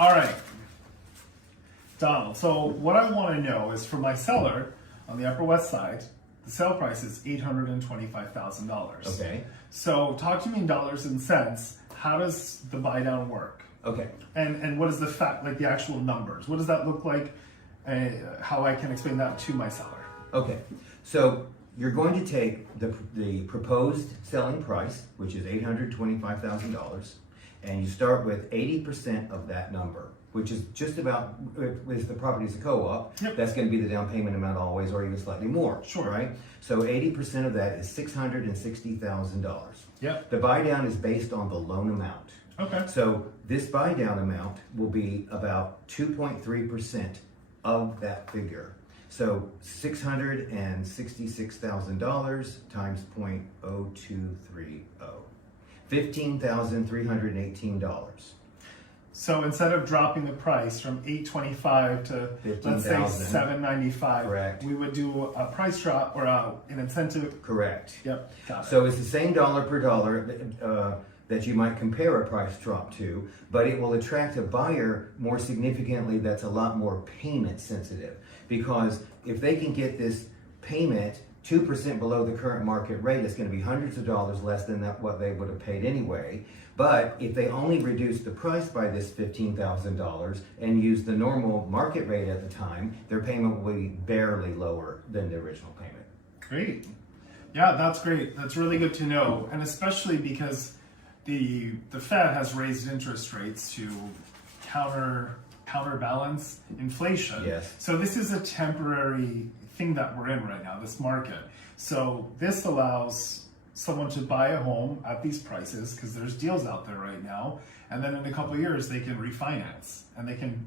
All right, Donald. So what I want to know is for my seller on the Upper West Side, the sale price is $825,000. Okay. So talk to me in dollars and cents. How does the buy down work? Okay. And what is the fact, like the actual numbers? What does that look like? How I can explain that to my seller? Okay. So you're going to take the proposed selling price, which is $825,000, and you start with 80% of that number, which is just about, if the property's a co-op, Yep. that's going to be the down payment amount always, or even slightly more. Sure. Right? So 80% of that is $660,000. Yep. The buy down is based on the loan amount. Okay. So this buy down amount will be about 2.3% of that figure. So $666,000 times 0.0230, $15,318. So instead of dropping the price from $825 to let's say $15,000. $795, Correct. we would do a price drop or an incentive. Correct. Yep, got it. So it's the same dollar per dollar that you might compare a price drop to, but it will attract a buyer more significantly that's a lot more payment sensitive. Because if they can get this payment 2% below the current market rate, it's going to be hundreds of dollars less than what they would have paid anyway. But if they only reduce the price by this $15,000 and use the normal market rate at the time, their payment will be barely lower than the original payment. Great. Yeah, that's great. That's really good to know. And especially because the Fed has raised interest rates to counterbalance inflation. Yes. So this is a temporary thing that we're in right now, this market. So this allows someone to buy a home at these prices because there's deals out there right now, and then in a couple of years they can refinance and they can,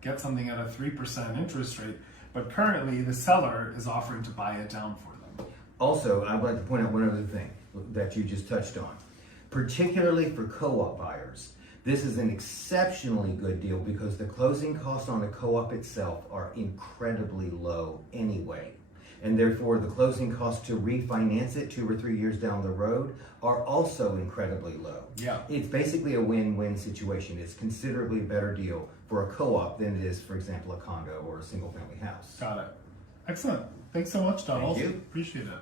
get something at a 3% interest rate. But currently the seller is offering to buy it down for them. Also, I'd like to point out one other thing that you just touched on. Particularly for co-op buyers, this is an exceptionally good deal because the closing costs on a co-op itself are incredibly low anyway. And therefore, the closing costs to refinance it 2 or 3 years down the road are also incredibly low. Yeah. It's basically a win-win situation. It's considerably better deal for a co-op than it is, for example, a condo or a single-family house. Got it. Excellent. Thanks so much, Donald. Thank you. Appreciate it.